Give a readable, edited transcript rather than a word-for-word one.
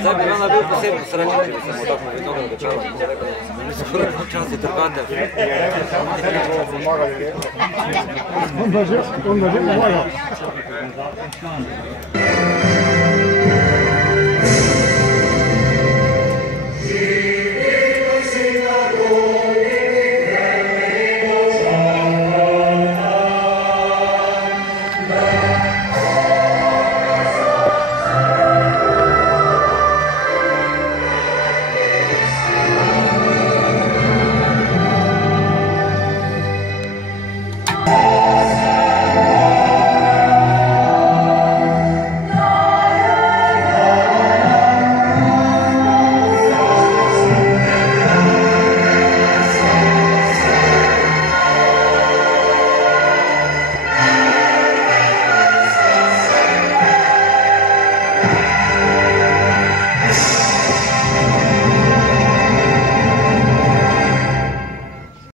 Zdaj bi vam nabil posebno srečo, če bi se mu tako mnogo dočalo. Skoraj časi trgate. On da že pomaga.